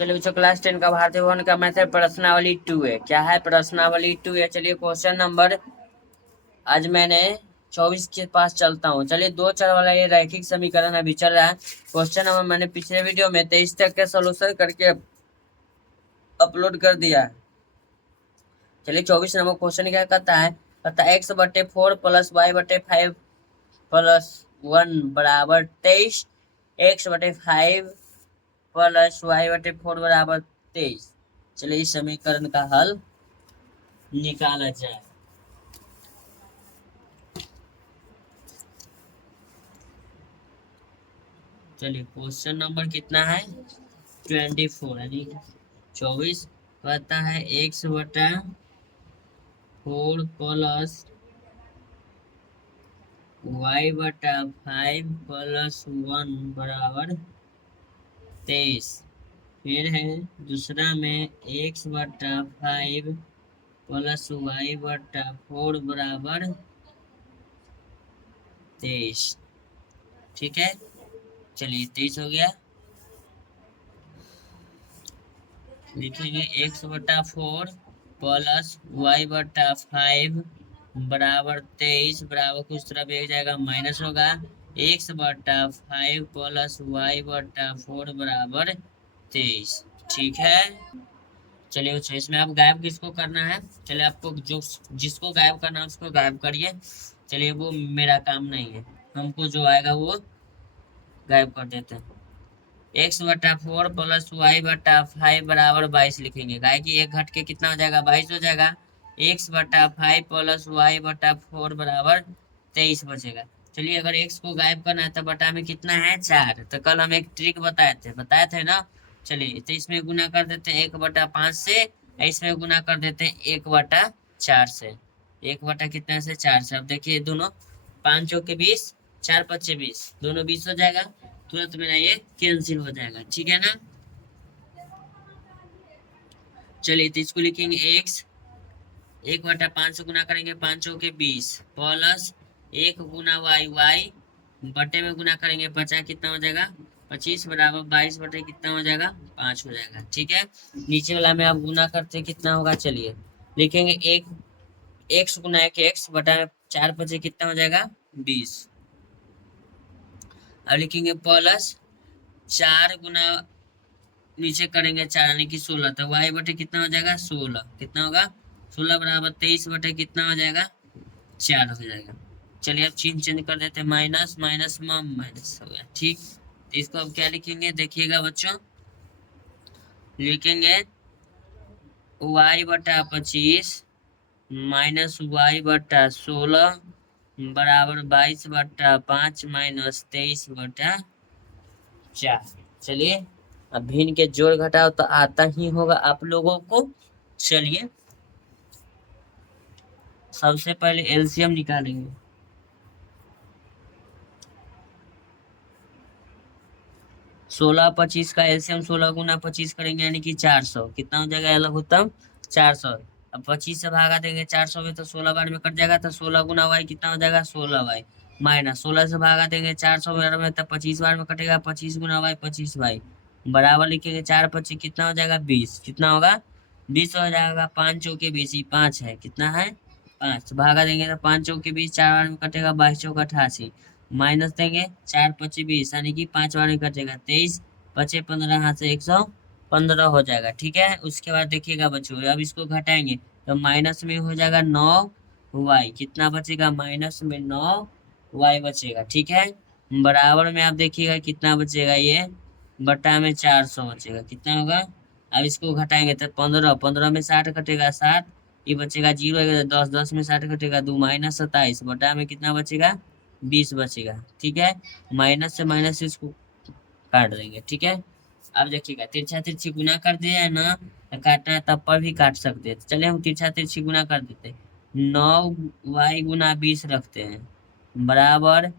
चलिए बच्चों, क्लास 10 का भारतीय भवन का मैथड प्रश्नावली 2 है। क्या है? प्रश्नावली 2 है। चलिए क्वेश्चन नंबर, आज मैंने 24 के पास चलता हूँ। चलिए दो चर वाला ये रैखिक समीकरण अभी चल रहा है। क्वेश्चन नंबर मैंने पिछले वीडियो में 23 तक के सोल्यूशन करके अपलोड कर दिया है। चलिए 24 नंबर क्वेश्चन क्या कहता है? कहता है x/4 + y/5 + 1 बराबर 23। x/5 + y/4 बराबर 23। चलिए इस समीकरण का हल निकाला जाए। चलिए क्वेश्चन नंबर कितना है? 24 यानी 24। कहता है x/4 + y/5 + 1 बराबर 23। फिर है दूसरा में x/5 + y/4 बराबर 23। ठीक है, चलिए 23 हो गया। लिखेंगे x/4 + y/5 बराबर 23 बराबर कुछ तरफ एक जाएगा माइनस होगा। x/5 + y/4 बराबर 23। ठीक है, चलिए अच्छा, इसमें आप गायब किसको करना है? चलिए आपको जो जिसको गायब करना है उसको गायब करिए। चलिए वो मेरा काम नहीं है, हमको जो आएगा वो गायब कर देते हैं। x/4 + y/5 बराबर 22 लिखेंगे। गाय की एक घट के कितना हो जाएगा? 22 हो जाएगा। x/5 + y/4 बराबर 23 बचेगा। चलिए अगर x को गायब करना है तो बटा में कितना है? 4। तो कल हम एक ट्रिक बताए थे ना। चलिए तो इसमें गुना कर देते हैं 1/5 से, इसमें गुना कर देते हैं 1/4 से। 1 कितना से? 4 से। अब देखिए दोनों 5 चौके 20, 4 5 20, दोनों 20 हो जाएगा। तुरंत मेरा ये कैंसिल हो जाएगा। ठीक है ना। चलिए तो इसको लिखेंगे x 1/5 से गुना करेंगे 5 चौके 20 प्लस 1 गुना y बटे में गुना करेंगे 50 कितना हो जाएगा? 25 बराबर 22 बटे कितना हो जाएगा? 5 हो जाएगा। ठीक है, नीचे वाला में आप गुना करते कितना होगा? चलिए लिखेंगे 1 x गुना 1 x बटा 4 बचे कितना हो जाएगा? 20। अब लिखेंगे प्लस 4 गुना नीचे करेंगे 4 यानी कि 16, तो y बटे कितना हो जाएगा? 16। कितना होगा? 16 बराबर 23 बटे कितना हो जाएगा? 4 हो जाएगा। चलिए अब चिन्ह चेंज कर देते हैं, माइनस माइनस माइनस हो गया। ठीक, तो इसको अब क्या लिखेंगे? देखिएगा बच्चों, लिखेंगे y/25 माइनस y/16 बराबर 22/5 माइनस 23/4। चलिए अब भिन्न के जोड़ घटाओ तो आता ही होगा आप लोगों को। चलिए सबसे पहले एलसीएम निकालेंगे। सोलह 25 का एलसीएम 16 गुना 25 करेंगे यानी कि 400। कितना हो जाएगा लघुत्तम? 400। अब 25 से भागा देंगे 400 में तो 16 बार में कट जाएगा, तो 16 गुना वाई कितना हो जाएगा? 16y माइनस 16 से भागा देंगे 400 बार में तो 25 बार में कटेगा। 25 गुना वाई 25y बराबर लिखेंगे 4 25 कितना हो जाएगा? 20। कितना होगा? 20 हो जाएगा। 5 चौके 20, 5 है। कितना है? 5 भागा देंगे तो 5 चौके 20, 4 बार में कटेगा। 22 चौक 88 माइनस देंगे 4 25 20 यानी कि 5 बार में कटेगा। 23 पचे 15 हाथ से 115 हो जाएगा। ठीक है, उसके बाद देखिएगा बच्चों, अब इसको घटाएंगे तो माइनस में हो जाएगा 9y। कितना बचेगा? माइनस में 9y बचेगा। ठीक है, बराबर में आप देखिएगा कितना बचेगा? ये बटा में 400 बचेगा। कितना होगा? अब इसको घटाएंगे तो 15, 15 में 60 कटेगा 7, ये बचेगा 0, 10, 10 में 60 कटेगा 2 माइनस 27 बटा में कितना बचेगा? 20 बचेगा। ठीक है, माइनस से माइनस इसको काट देंगे। ठीक है, अब देखिएगा तिरछा तिरछी गुना कर दिया है ना, तो काटना है तब पर भी काट सकते हैं। चलिए हम तिरछा तिरछी गुना कर देते हैं। 9y गुना 20 रखते हैं बराबर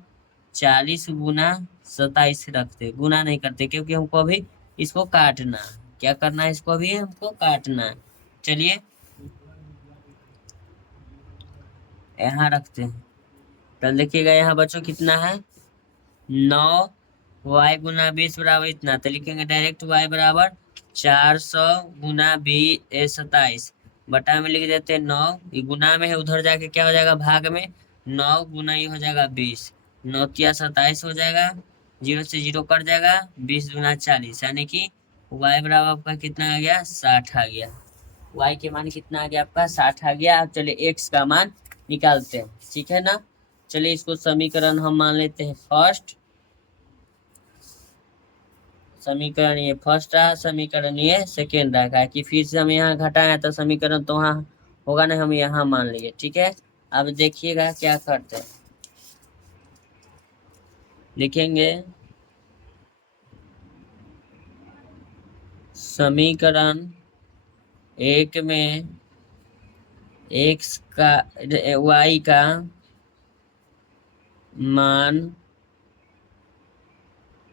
40 गुना 27 रखते हैं। गुना नहीं करते क्योंकि हमको अभी इसको काटना है। क्या करना है? इसको भी हमको काटना है। चलिए यहाँ रखते हैं, तो देखिएगा यहाँ बच्चों कितना है? 9 y गुना 20 बराबर इतना, तो लिखेंगे डायरेक्ट y बराबर 400 गुना 27 बटा में लिख देते हैं 9, ये गुना में है, उधर जाके क्या हो जाएगा भाग में, 9 गुना ये हो जाएगा 20, 9 तिया 27 हो जाएगा, 0 से 0 कट जाएगा, 20 गुना 40 यानी कि y बराबर आपका कितना आ गया, 60 आ गया। y के मान कितना आ गया आपका, 60 आ गया। अब चलिए x का मान निकालते हैं, ठीक है ना। चलिए इसको समीकरण हम मान लेते हैं फर्स्ट, समीकरण ये फर्स्ट रहा, समीकरण ये सेकेंड रहा, कि फिर से हम यहाँ घटाए तो समीकरण तो वहाँ होगा ना, हम यहाँ मान लिए, ठीक है। अब देखिएगा क्या करते हैं, लिखेंगे समीकरण एक में x का y का मान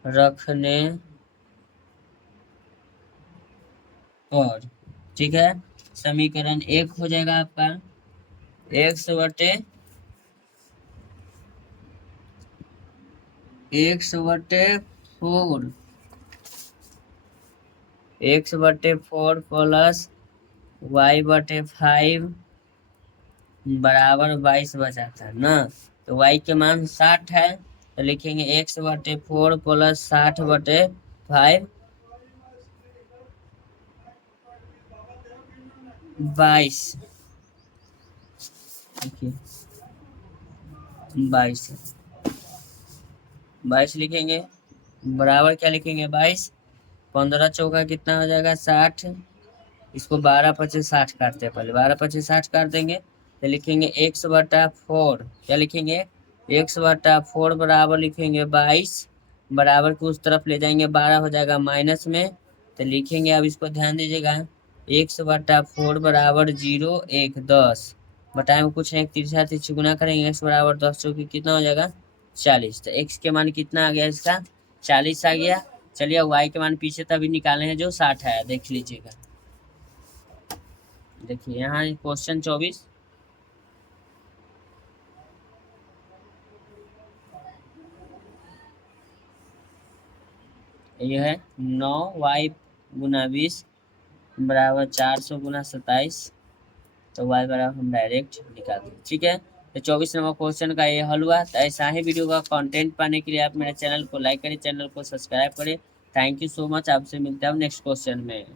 रखने पर, ठीक है। समीकरण एक हो जाएगा आपका x बटे 4, x/4 प्लस y/5 बराबर 22 बचा था ना। तो y के मान 60 है, तो लिखेंगे x/4 प्लस 60/5 22, देखिए 22 लिखेंगे, बराबर क्या लिखेंगे 22, 15 चौका कितना हो जाएगा 60, इसको 12×5=60 काटते हैं, पहले 12×5=60 काट देंगे, तो लिखेंगे x/4, क्या लिखेंगे x/4 बराबर लिखेंगे 22, बराबर को उस तरफ ले जाएंगे 12 हो जाएगा माइनस में, तो लिखेंगे, अब इसको ध्यान दीजिएगा, x/4 बराबर 0 1 10 बटाए में कुछ नहीं, तिरछा तिरछी गुना करेंगे, x बराबर 10 चौकी कितना हो जाएगा 40, तो x के मान कितना आ गया इसका 40 आ गया। चलिए y के मान पीछे तभी निकाले हैं जो 60 आया, देख लीजिएगा। देखिए यहाँ क्वेश्चन 24, ये है 9y गुना 20 बराबर 400 गुना 27, तो y बराबर हम डायरेक्ट निकाल दें, ठीक है। तो 24 नंबर क्वेश्चन का ये हल हुआ। तो ऐसा ही वीडियो का कंटेंट पाने के लिए आप मेरे चैनल को लाइक करें, चैनल को सब्सक्राइब करें। थैंक यू सो मच, आपसे मिलते हैं नेक्स्ट क्वेश्चन में।